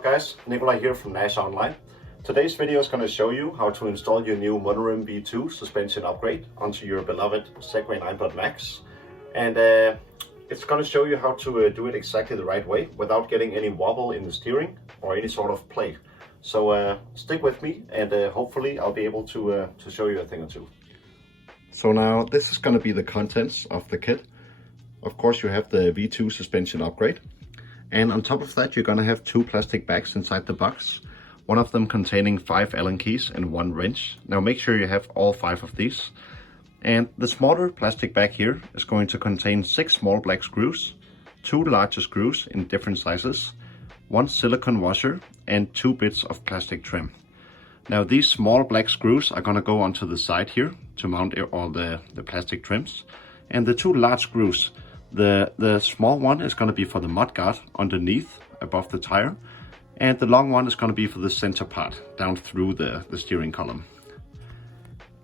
up guys, Nikolai here from Nash Online. Today's video is going to show you how to install your new Monorim V3 suspension upgrade onto your beloved Segway Ninebot MAX. And it's going to show you how to do it exactly the right way without getting any wobble in the steering or any sort of play. So stick with me and hopefully I'll be able to show you a thing or two. So now this is going to be the contents of the kit. Of course you have the V2 suspension upgrade. And on top of that, you're gonna have two plastic bags inside the box. One of them containing 5 Allen keys and 1 wrench. Now make sure you have all 5 of these. And the smaller plastic bag here is going to contain 6 small black screws, 2 larger screws in different sizes, 1 silicone washer, and 2 bits of plastic trim. Now these small black screws are gonna go onto the side here to mount all the plastic trims. And the 2 large screws, the small one is going to be for the mudguard underneath above the tire, and the long one is going to be for the center part down through the steering column.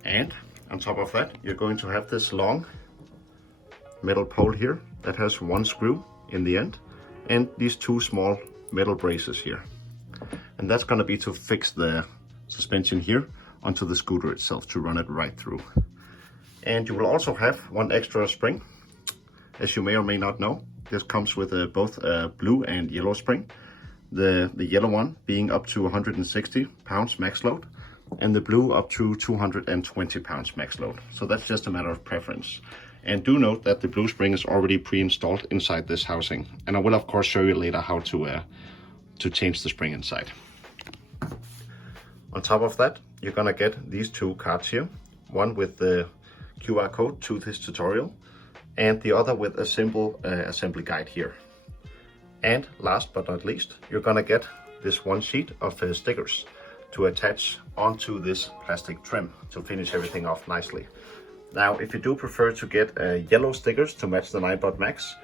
And on top of that you're going to have this long metal pole here that has 1 screw in the end and these 2 small metal braces here, and that's going to be to fix the suspension here onto the scooter itself to run it right through. And you will also have 1 extra spring. As you may or may not know, this comes with both a blue and yellow spring. The yellow one being up to 160 pounds max load, and the blue up to 220 pounds max load. So that's just a matter of preference. And do note that the blue spring is already pre-installed inside this housing. And I will of course show you later how to change the spring inside. On top of that, you're gonna get these 2 cards here. One with the QR code to this tutorial, and the other with a simple assembly guide here. And last but not least, you're gonna get this 1 sheet of stickers to attach onto this plastic trim to finish everything off nicely. Now, if you do prefer to get yellow stickers to match the Ninebot MAX,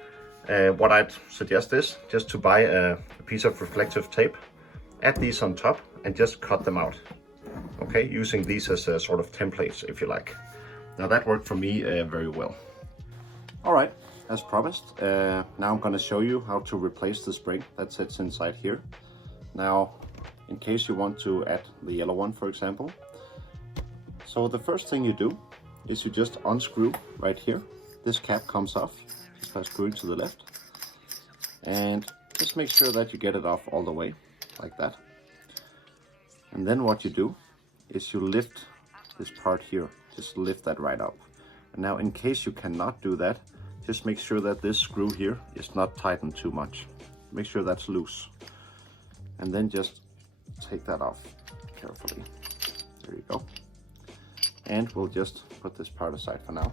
what I'd suggest is just to buy a piece of reflective tape, add these on top and just cut them out. Okay, using these as sort of templates if you like. Now that worked for me very well. Alright, as promised, now I'm going to show you how to replace the spring that sits inside here. Now, in case you want to add the yellow one, for example. So the first thing you do is you just unscrew right here. This cap comes off just by screwing to the left. And just make sure that you get it off all the way, like that. And then what you do is you lift this part here, just lift that right up. And now in case you cannot do that, just make sure that this screw here is not tightened too much. Make sure that's loose. And then just take that off carefully. There you go. And we'll just put this part aside for now.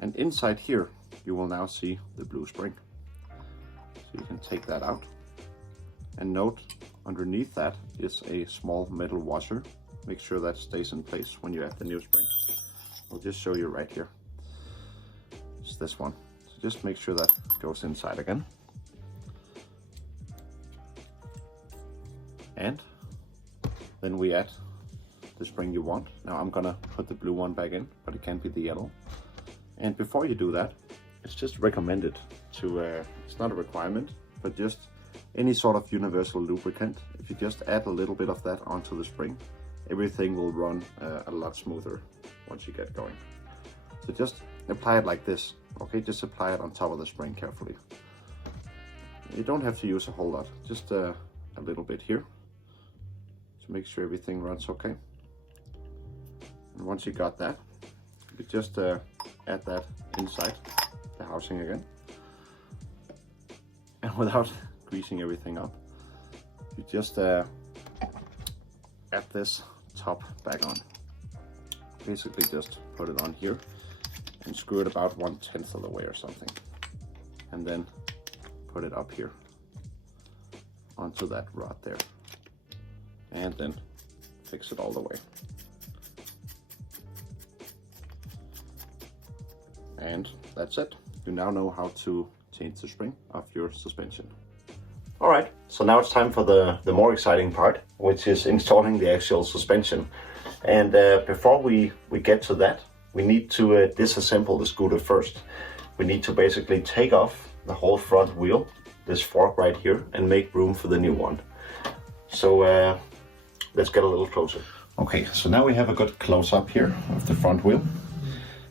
And inside here, you will now see the blue spring. So you can take that out. And note, underneath that is a small metal washer. Make sure that stays in place when you add the new spring. I'll just show you right here. It's this one. So just make sure that goes inside again. And then we add the spring you want. Now I'm gonna put the blue one back in, but it can't be the yellow. And before you do that, it's just recommended to, it's not a requirement, but just any sort of universal lubricant. If you just add a little bit of that onto the spring, everything will run a lot smoother once you get going. So just apply it like this, okay? Just apply it on top of the spring carefully. You don't have to use a whole lot, just a little bit here to make sure everything runs okay. And once you got that, you just add that inside the housing again. And without greasing everything up, you just add this top back on. Basically just put it on here and screw it about 1/10 of the way or something, and then put it up here onto that rod there, and then fix it all the way. And that's it. You now know how to change the spring of your suspension. Alright, so now it's time for the more exciting part, which is installing the actual suspension. And before we get to that, we need to disassemble the scooter first. We need to basically take off the whole front wheel, this fork right here and make room for the new one. So let's get a little closer. Okay, so now we have a good close-up here of the front wheel.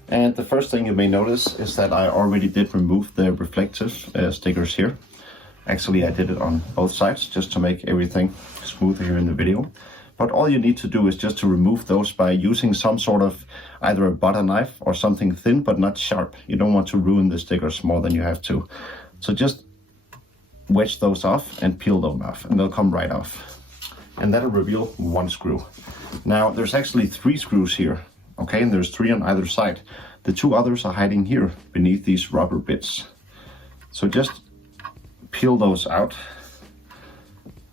And the first thing you may notice is that I already did remove the reflective stickers here. Actually, I did it on both sides just to make everything smoother here in the video. But all you need to do is just to remove those by using some sort of either a butter knife or something thin but not sharp. You don't want to ruin the stickers more than you have to. So just wedge those off and peel them off and they'll come right off. And that'll reveal one screw. Now there's actually 3 screws here, okay, and there's 3 on either side. The 2 others are hiding here beneath these rubber bits. So just peel those out.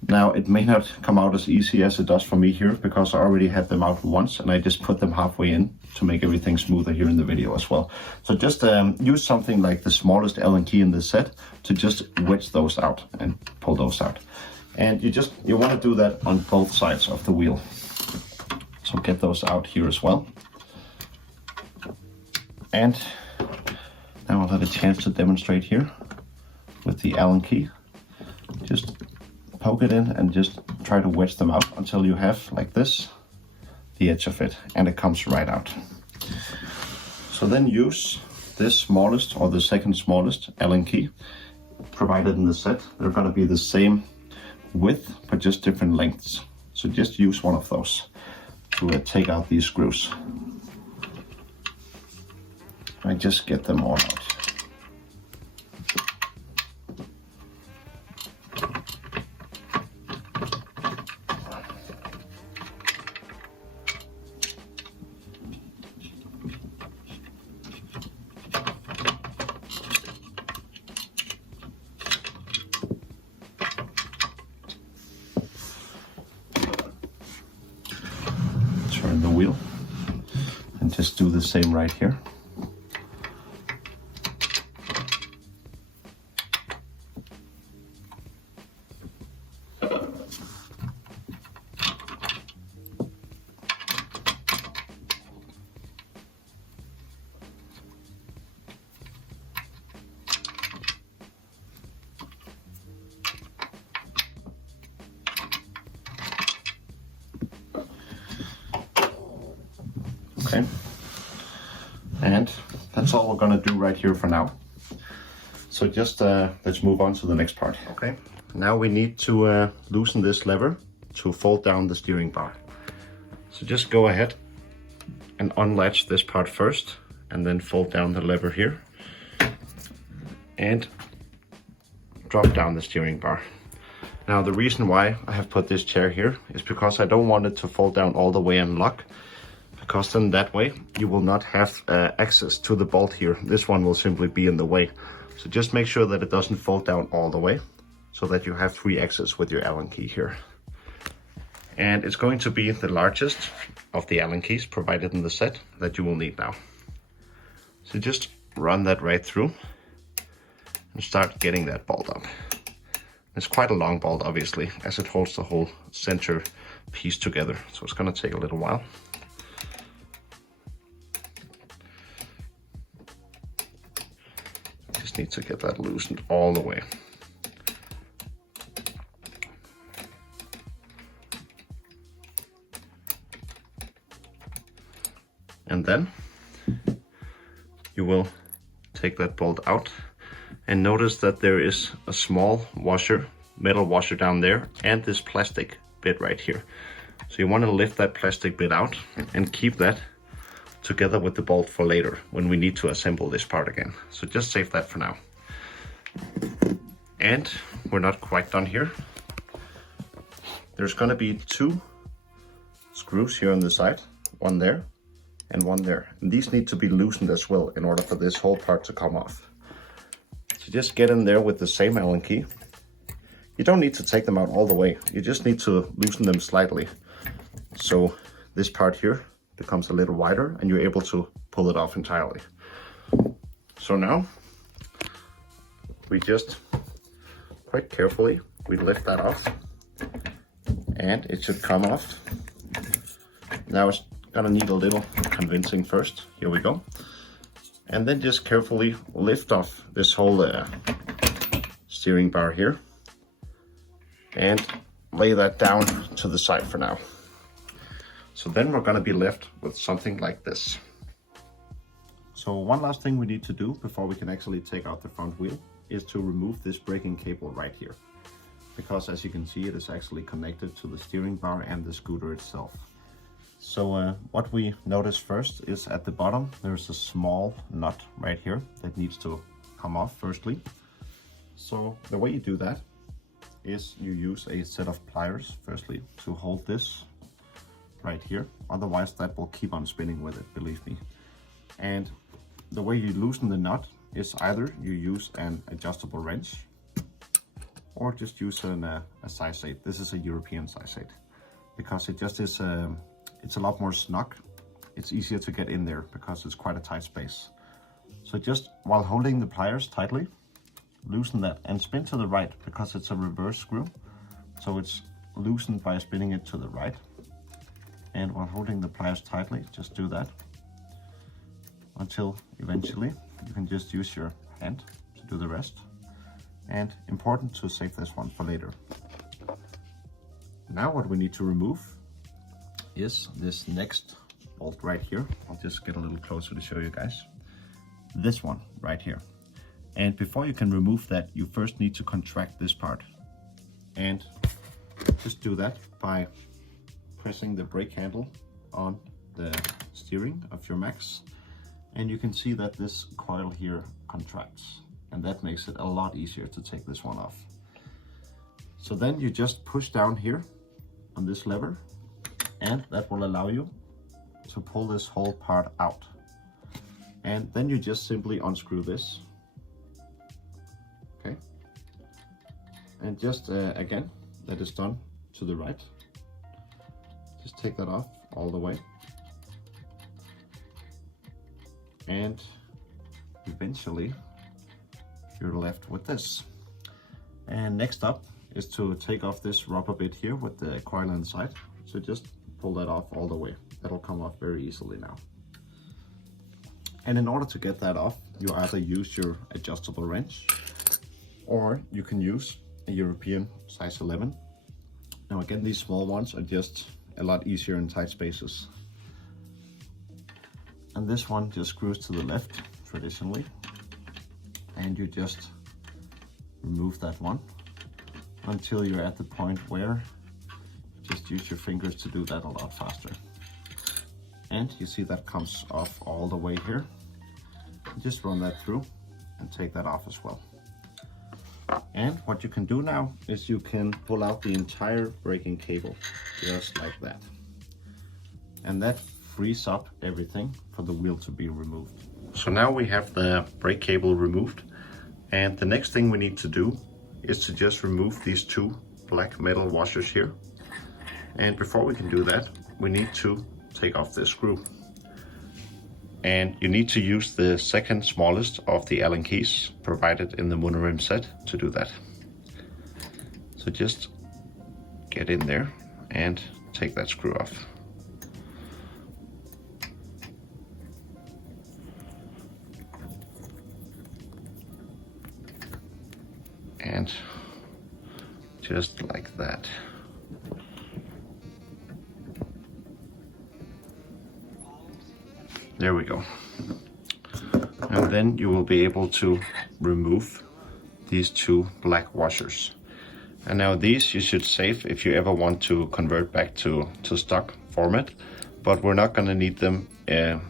Now it may not come out as easy as it does for me here because I already had them out once and I just put them halfway in to make everything smoother here in the video as well. So just use something like the smallest Allen key in the set to just wedge those out and pull those out. And you want to do that on both sides of the wheel. So get those out here as well. And now I'll have a chance to demonstrate here with the Allen key. Just poke it in and just try to wedge them out until you have, like this, the edge of it, and it comes right out. So then use this smallest or the second smallest Allen key provided in the set. They're going to be the same width but just different lengths. So just use one of those to take out these screws. I just get them all out. Turn the wheel and just do the same right here. Okay, and that's all we're gonna do right here for now. So just let's move on to the next part. Okay, now we need to loosen this lever to fold down the steering bar. So just go ahead and unlatch this part first and then fold down the lever here and drop down the steering bar. Now the reason why I have put this chair here is because I don't want it to fold down all the way and lock, because then that way you will not have access to the bolt here. This one will simply be in the way. So just make sure that it doesn't fold down all the way so that you have free access with your Allen key here. And it's going to be the largest of the Allen keys provided in the set that you will need now. So just run that right through and start getting that bolt up. It's quite a long bolt, obviously, as it holds the whole center piece together. So it's going to take a little while. Just need to get that loosened all the way. And then you will take that bolt out and notice that there is a small washer, metal washer down there, and this plastic bit right here. So you want to lift that plastic bit out and keep that together with the bolt for later when we need to assemble this part again. So just save that for now. And we're not quite done here. There's going to be 2 screws here on the side, one there and one there. And these need to be loosened as well in order for this whole part to come off. So just get in there with the same Allen key. You don't need to take them out all the way. You just need to loosen them slightly. So this part here becomes a little wider and you're able to pull it off entirely. So now we just quite carefully, we lift that off and it should come off. Now it's gonna need a little convincing first. Here we go. And then just carefully lift off this whole steering bar here and lay that down to the side for now. So then we're going to be left with something like this. So one last thing we need to do before we can actually take out the front wheel is to remove this braking cable right here. Because as you can see, it is actually connected to the steering bar and the scooter itself. So what we notice first is at the bottom, there's a small nut right here that needs to come off firstly. So the way you do that is you use a set of pliers firstly to hold this right here. Otherwise that will keep on spinning with it, believe me. And the way you loosen the nut is either you use an adjustable wrench or just use a size 8. This is a European size 8 because it just is, it's a lot more snug. It's easier to get in there because it's quite a tight space. So just while holding the pliers tightly, loosen that and spin to the right because it's a reverse screw. So it's loosened by spinning it to the right. And while holding the pliers tightly, just do that until eventually you can just use your hand to do the rest. And important to save this one for later. Now what we need to remove is this next bolt right here. I'll just get a little closer to show you guys. This one right here. And before you can remove that, you first need to contract this part. And just do that by pressing the brake handle on the steering of your Max. And you can see that this coil here contracts. And that makes it a lot easier to take this one off. So then you just push down here on this lever, and that will allow you to pull this whole part out. And then you just simply unscrew this. Okay. And just again, that is done to the right. Just take that off all the way. And eventually you're left with this. And next up is to take off this rubber bit here with the coil inside. So just pull that off all the way. That'll come off very easily now. And in order to get that off, you either use your adjustable wrench or you can use a European size 11. Now again, these small ones are just a lot easier in tight spaces. And this one just screws to the left traditionally. And you just remove that one until you're at the point where you just use your fingers to do that a lot faster. And you see that comes off all the way here. Just run that through and take that off as well. And what you can do now is you can pull out the entire braking cable just like that. And that frees up everything for the wheel to be removed. So now we have the brake cable removed, and the next thing we need to do is to just remove these two black metal washers here. And before we can do that, we need to take off this screw. And you need to use the second smallest of the Allen keys provided in the Monorim set to do that. So just get in there and take that screw off. And just like that. There we go. And then you will be able to remove these two black washers. And now these you should save if you ever want to convert back to stock format, but we're not going to need them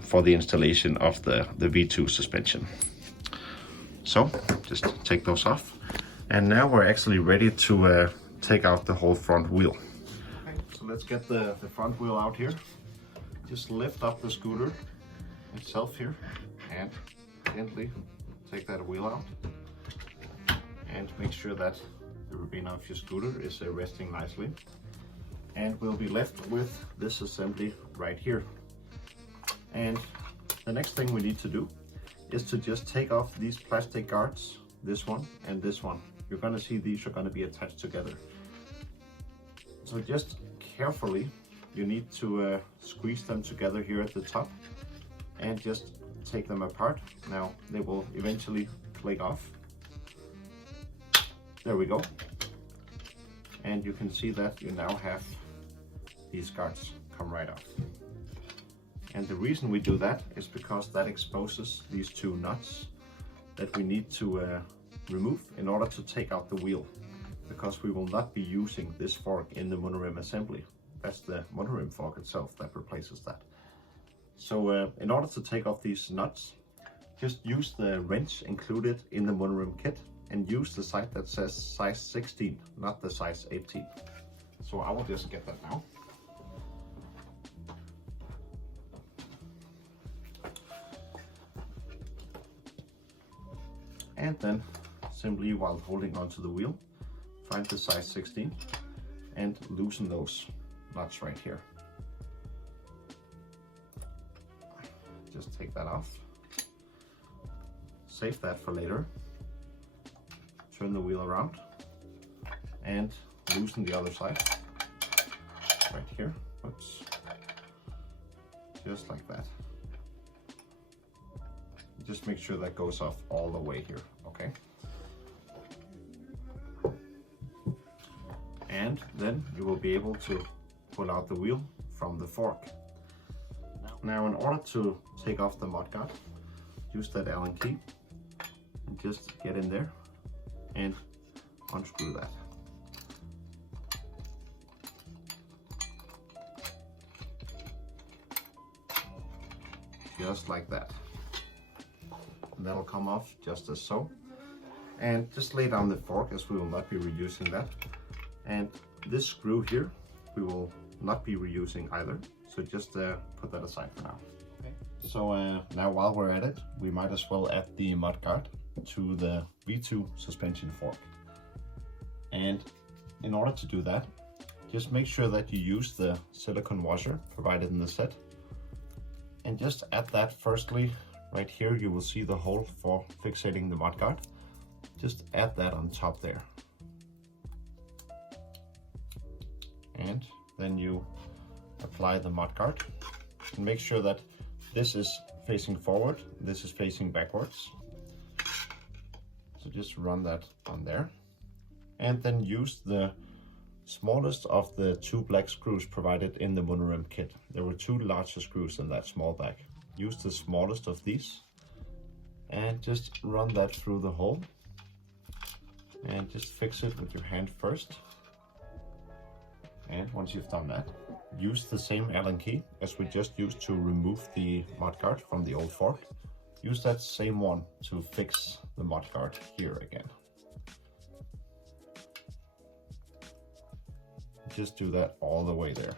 for the installation of the V2 suspension. So just take those off. And now we're actually ready to take out the whole front wheel. Okay, so let's get the front wheel out here. Just lift up the scooter itself here and gently take that wheel out. And make sure that the rabina of your scooter is resting nicely. And we'll be left with this assembly right here. And the next thing we need to do is to just take off these plastic guards, this one and this one. You're going to see these are going to be attached together. So just carefully, you need to squeeze them together here at the top and just take them apart. Now they will eventually click off. There we go. And you can see that you now have these guards come right off. And the reason we do that is because that exposes these two nuts that we need to remove in order to take out the wheel, because we will not be using this fork in the monorim assembly. That's the monorim fork itself that replaces that. So in order to take off these nuts, just use the wrench included in the monorim kit and use the side that says size 16, not the size 18. So I will just get that now. And then simply, while holding onto the wheel, find the size 16 and loosen those nuts right here. Just take that off. Save that for later. Turn the wheel around and loosen the other side right here. Oops. Just like that. Just make sure that goes off all the way here, okay? And then you will be able to pull out the wheel from the fork. Now, in order to take off the mudguard, use that Allen key and just get in there and unscrew that. Just like that. And that'll come off just as so. And just lay down the fork, as we will not be reusing that. And this screw here, we will not be reusing either. So just put that aside for now. Okay. So now while we're at it, we might as well add the mudguard to the V2 suspension fork. And in order to do that, just make sure that you use the silicone washer provided in the set. And just add that firstly. Right here you will see the hole for fixating the mudguard. Just add that on top there. And then you apply the mudguard. And make sure that this is facing forward, this is facing backwards. So just run that on there. And then use the smallest of the two black screws provided in the monorim kit. There were two larger screws in that small bag. Use the smallest of these and just run that through the hole and just fix it with your hand first. And once you've done that, use the same Allen key as we just used to remove the mudguard from the old fork. Use that same one to fix the mudguard here again. Just do that all the way there.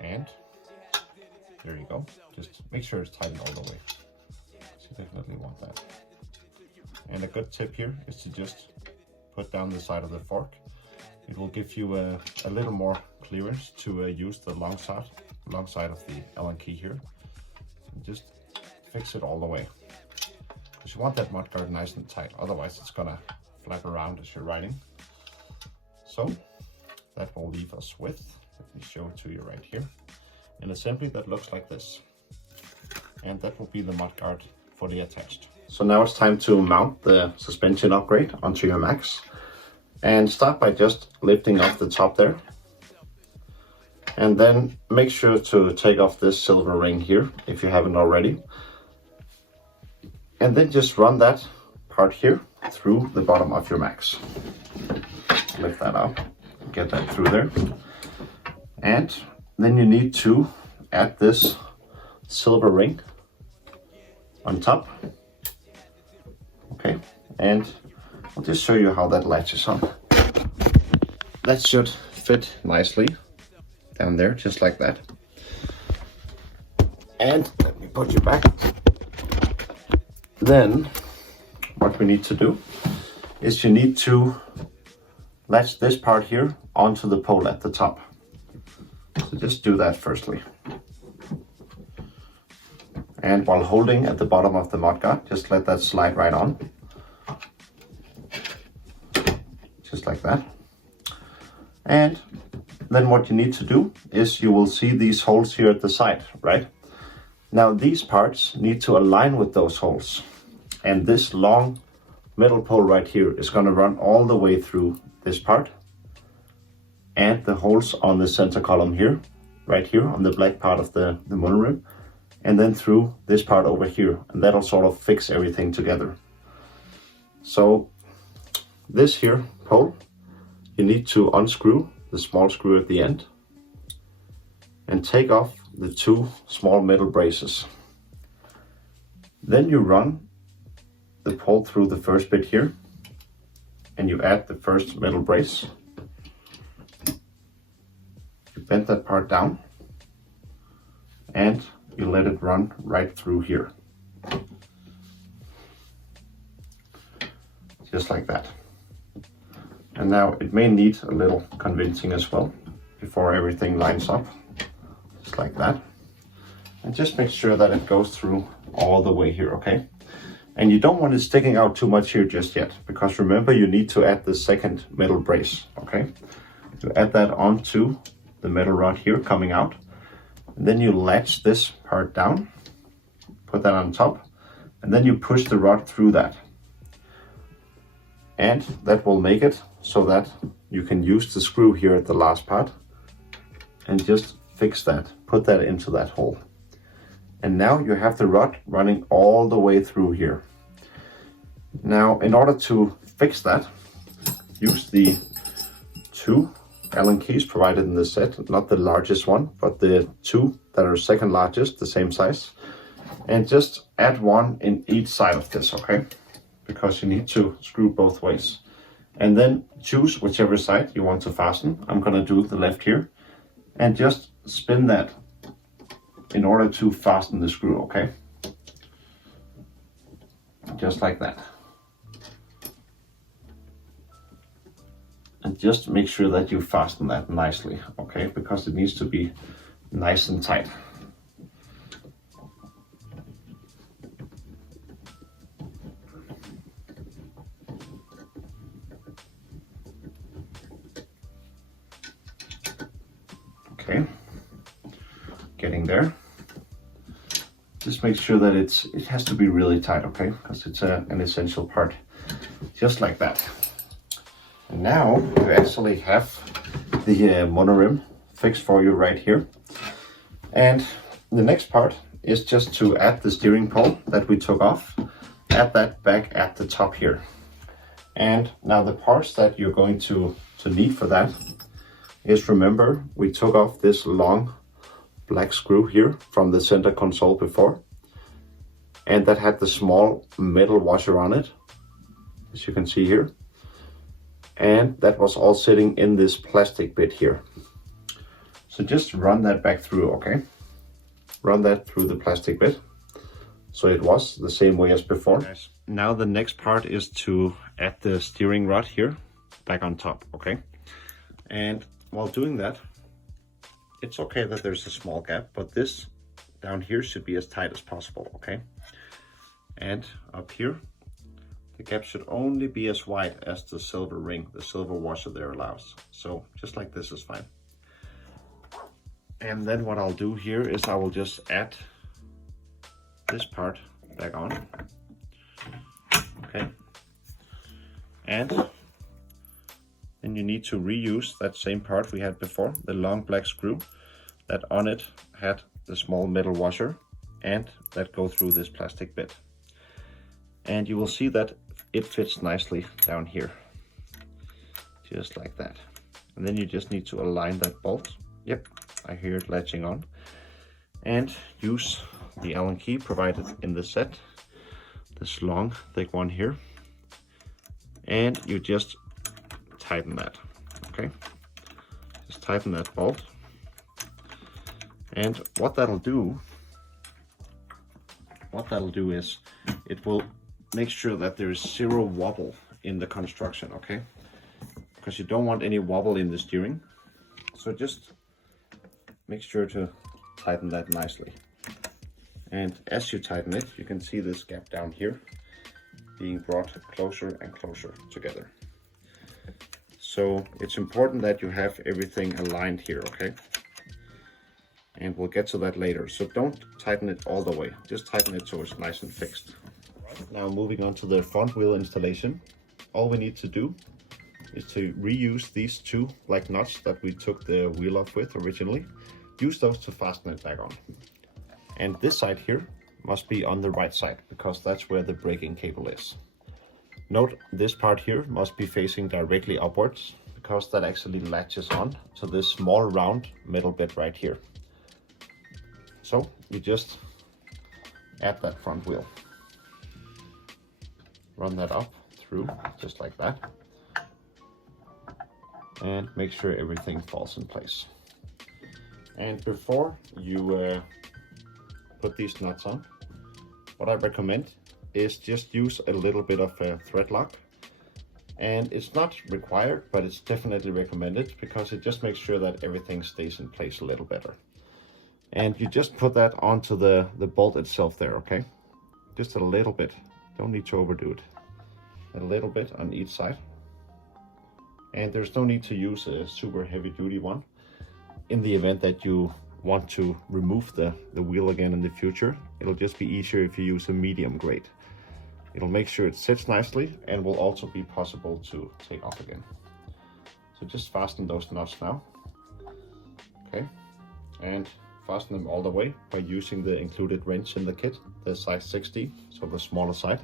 And there you go. Just make sure it's tightened all the way. So you definitely want that. And a good tip here is to just put down the side of the fork. It will give you a little more clearance to use the long side of the Allen key here. And just fix it all the way. Because you want that mudguard nice and tight, otherwise it's gonna flap around as you're riding. So that will leave us with, let me show it to you right here, an assembly that looks like this. And that will be the mudguard fully attached. So now it's time to mount the suspension upgrade onto your Max. And start by just lifting off the top there. And then make sure to take off this silver ring here if you haven't already. And then just run that part here through the bottom of your Max. Lift that up, get that through there. And then you need to add this silver ring on top. Okay, and I'll just show you how that latches on. That should fit nicely down there, just like that. And let me put you back. Then what we need to do is you need to latch this part here onto the pole at the top. So just do that firstly. And while holding at the bottom of the mudguard, just let that slide right on. just like that. And then what you need to do is you will see these holes here at the side, right? Now these parts need to align with those holes. And this long metal pole right here is going to run all the way through this part. And the holes on the center column here, right here on the black part of the monorim. And then through this part over here. And that'll sort of fix everything together. So this here pole, you need to unscrew the small screw at the end and take off the two small metal braces. Then you run the pole through the first bit here and you add the first metal brace. You bend that part down and you let it run right through here. Just like that. And now it may need a little convincing as well before everything lines up, just like that. And just make sure that it goes through all the way here, okay? And you don't want it sticking out too much here just yet, because remember you need to add the second metal brace, okay? You add that onto the metal rod here coming out, and then you latch this part down, put that on top, and then you push the rod through that. And that will make it so that you can use the screw here at the last part and just fix that, put that into that hole. And now you have the rod running all the way through here. Now, in order to fix that, use the two Allen keys provided in the set, not the largest one, but the two that are second largest, the same size. And just add one in each side of this, okay? Because you need to screw both ways. And then choose whichever side you want to fasten. I'm gonna do the left here. And just spin that in order to fasten the screw, okay? Just like that. And just make sure that you fasten that nicely, okay? Because it needs to be nice and tight. Okay, getting there. Just make sure that it has to be really tight, okay? Because it's an essential part, just like that. And now you actually have the monorim fixed for you right here. And the next part is just to add the steering pole that we took off. Add that back at the top here. And now the parts that you're going to need for that is, remember, we took off this long black screw here from the center console before, and that had the small metal washer on it, as you can see here, and that was all sitting in this plastic bit here. So just run that back through, okay? Run that through the plastic bit, so it was the same way as before. Nice. Now the next part is to add the steering rod here back on top, okay? And while doing that, it's okay that there's a small gap, but this down here should be as tight as possible, okay? And up here, the gap should only be as wide as the silver ring, the silver washer there allows. So just like this is fine. And then what I'll do here is I will just add this part back on, okay? And then you need to reuse that same part we had before, the long black screw that on it had the small metal washer and that go through this plastic bit. And you will see that it fits nicely down here, just like that. And then you just need to align that bolt. Yep, I hear it latching on. And use the Allen key provided in the set, this long thick one here. And you just tighten that, okay? Just tighten that bolt. And what that'll do is it will make sure that there is zero wobble in the construction, okay? Because you don't want any wobble in the steering. So just make sure to tighten that nicely. And as you tighten it, you can see this gap down here being brought closer and closer together. So it's important that you have everything aligned here, okay? And we'll get to that later. So don't tighten it all the way, just tighten it so it's nice and fixed. Now moving on to the front wheel installation. All we need to do is to reuse these two black nuts that we took the wheel off with originally. Use those to fasten it back on. And this side here must be on the right side because that's where the braking cable is. Note this part here must be facing directly upwards because that actually latches on to this small round metal bit right here. So you just add that front wheel. Run that up through just like that. And make sure everything falls in place. And before you put these nuts on, what I recommend is just use a little bit of a thread lock. And it's not required, but it's definitely recommended because it just makes sure that everything stays in place a little better. And you just put that onto the bolt itself there, okay? Just a little bit, don't need to overdo it. A little bit on each side. And there's no need to use a super heavy duty one. In the event that you want to remove the wheel again in the future, it'll just be easier if you use a medium grade. It'll make sure it sits nicely and will also be possible to take off again. So just fasten those nuts now. Okay, and fasten them all the way by using the included wrench in the kit, the size 60, so the smaller side.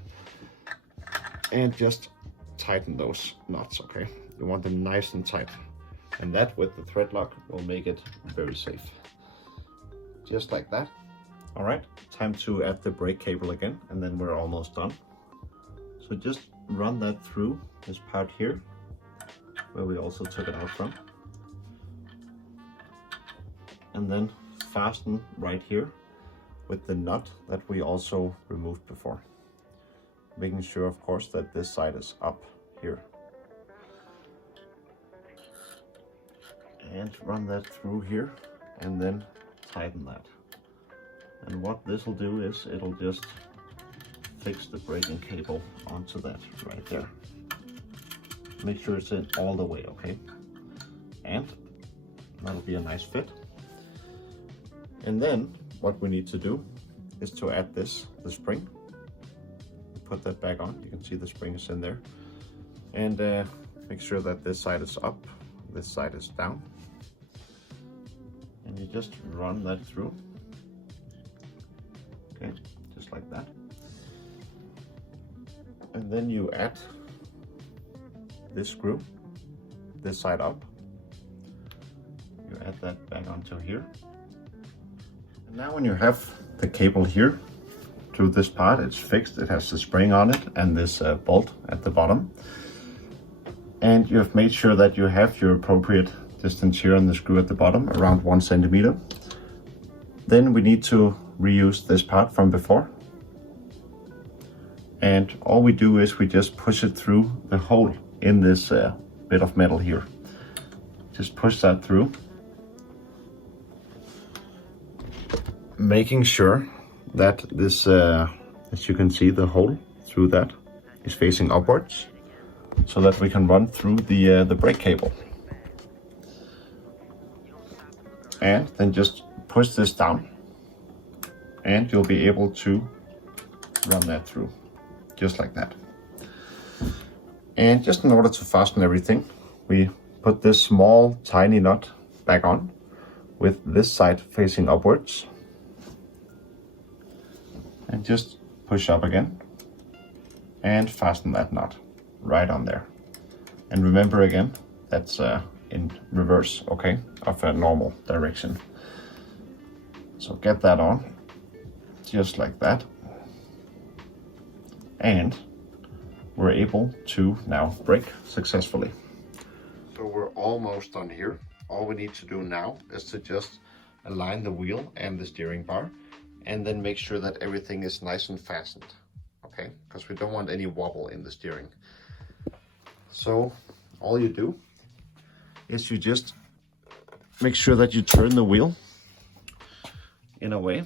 And just tighten those nuts, okay? You want them nice and tight. And that with the thread lock will make it very safe. Just like that. All right, time to add the brake cable again, and then we're almost done. So just run that through this part here, where we also took it out from. And then fasten right here with the nut that we also removed before. Making sure, of course, that this side is up here. And run that through here and then tighten that. And what this will do is it'll just fix the braking cable onto that right there. Make sure it's in all the way, okay? And that'll be a nice fit. And then what we need to do is to add the spring. Put that back on. You can see the spring is in there. And make sure that this side is up, this side is down. And you just run that through. Okay, just like that. And then you add this screw, this side up. You add that back onto here. And now when you have the cable here through this part, it's fixed, it has the spring on it and this bolt at the bottom. And you have made sure that you have your appropriate distance here on the screw at the bottom, around 1 centimeter. Then we need to reuse this part from before. And all we do is we just push it through the hole in this bit of metal here. Just push that through. Making sure that this, as you can see, the hole through that is facing upwards, so that we can run through the brake cable. And then just push this down and you'll be able to run that through, just like that. And just in order to fasten everything, we put this small tiny nut back on with this side facing upwards. And just push up again and fasten that nut right on there. And remember again, that's in reverse, okay, of a normal direction. So get that on, just like that. And we're able to now brake successfully. So we're almost done here. All we need to do now is to just align the wheel and the steering bar, and then make sure that everything is nice and fastened, okay? Because we don't want any wobble in the steering. So all you do is you just make sure that you turn the wheel in a way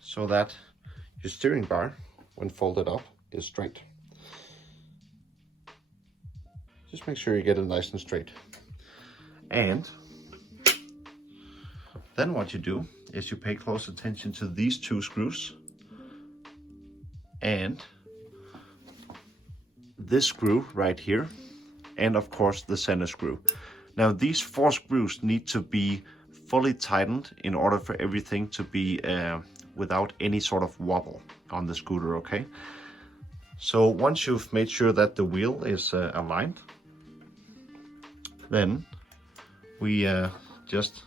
so that your steering bar, when folded up, is straight. Just make sure you get it nice and straight. And then what you do is you pay close attention to these 2 screws and this screw right here, and of course the center screw. Now these 4 screws need to be fully tightened in order for everything to be without any sort of wobble on the scooter, okay? So once you've made sure that the wheel is aligned, then we just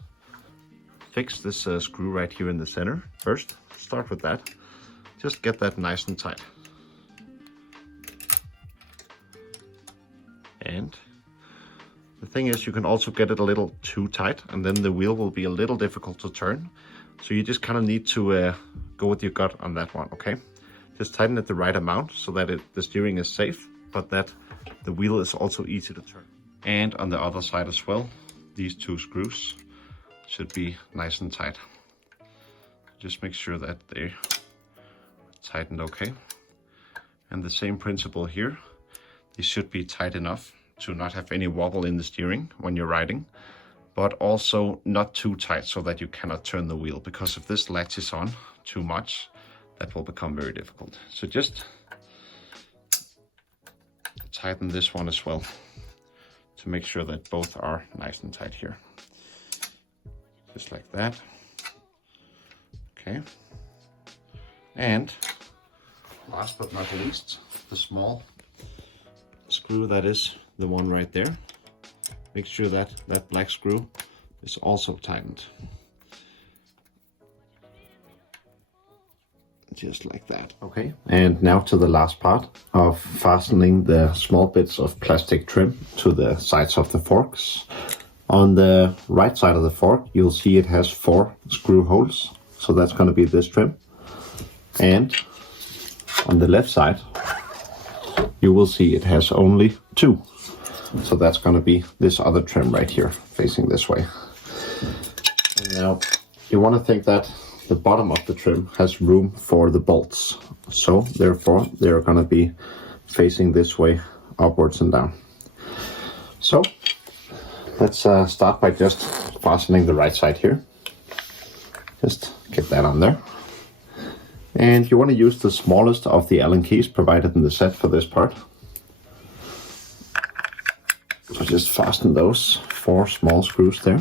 fix this screw right here in the center. First, start with that. Just get that nice and tight. And the thing is, you can also get it a little too tight, and then the wheel will be a little difficult to turn. So you just kind of need to go with your gut on that one, okay? Just tighten it the right amount so that the steering is safe, but that the wheel is also easy to turn. And on the other side as well, these 2 screws should be nice and tight. Just make sure that they're tightened okay. And the same principle here. These should be tight enough to not have any wobble in the steering when you're riding, but also not too tight so that you cannot turn the wheel, because if this latches on too much, that will become very difficult. So just tighten this one as well to make sure that both are nice and tight here. Just like that. Okay. And last but not least, the small screw that is the one right there. Make sure that that black screw is also tightened. Just like that. Okay, and now to the last part of fastening the small bits of plastic trim to the sides of the forks. On the right side of the fork, you'll see it has 4 screw holes. So that's going to be this trim. And on the left side, you will see it has only 2. So that's going to be this other trim right here, facing this way. And now you want to think that the bottom of the trim has room for the bolts. So therefore, they're going to be facing this way, upwards and down. So let's start by just fastening the right side here. Just get that on there. And you want to use the smallest of the Allen keys provided in the set for this part. So just fasten those 4 small screws there.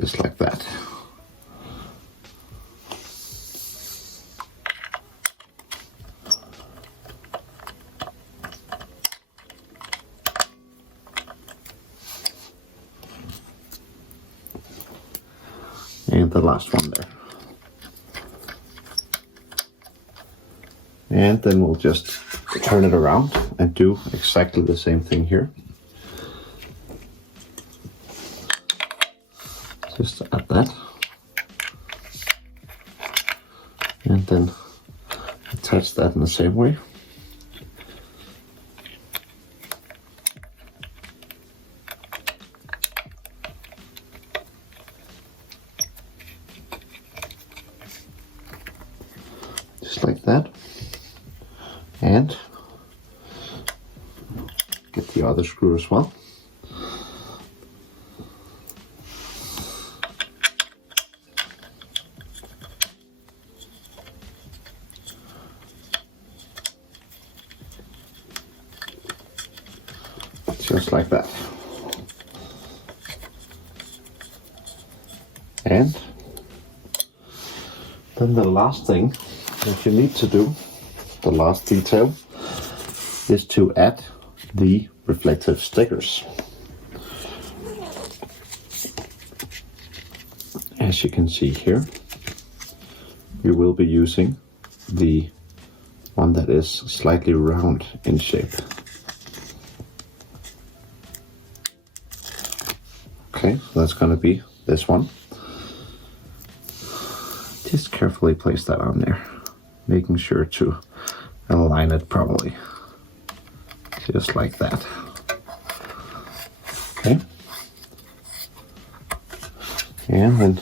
Just like that. And the last one there. And then we'll just turn it around and do exactly the same thing here. Just add that. And then attach that in the same way. Just like that. And get the other screw as well. Just like that. And then the last thing that you need to do, the last detail, is to add the reflective stickers. As you can see here, you will be using the one that is slightly round in shape. Okay, so that's going to be this one. Just carefully place that on there, making sure to align it properly. Just like that. Okay. And then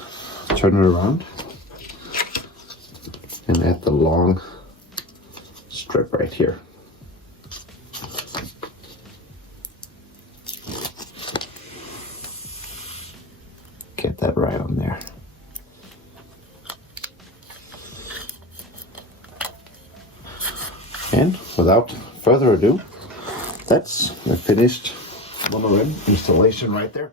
turn it around. and add the long strip right here. Get that right on there. And without further ado, that's a finished Monorim installation right there.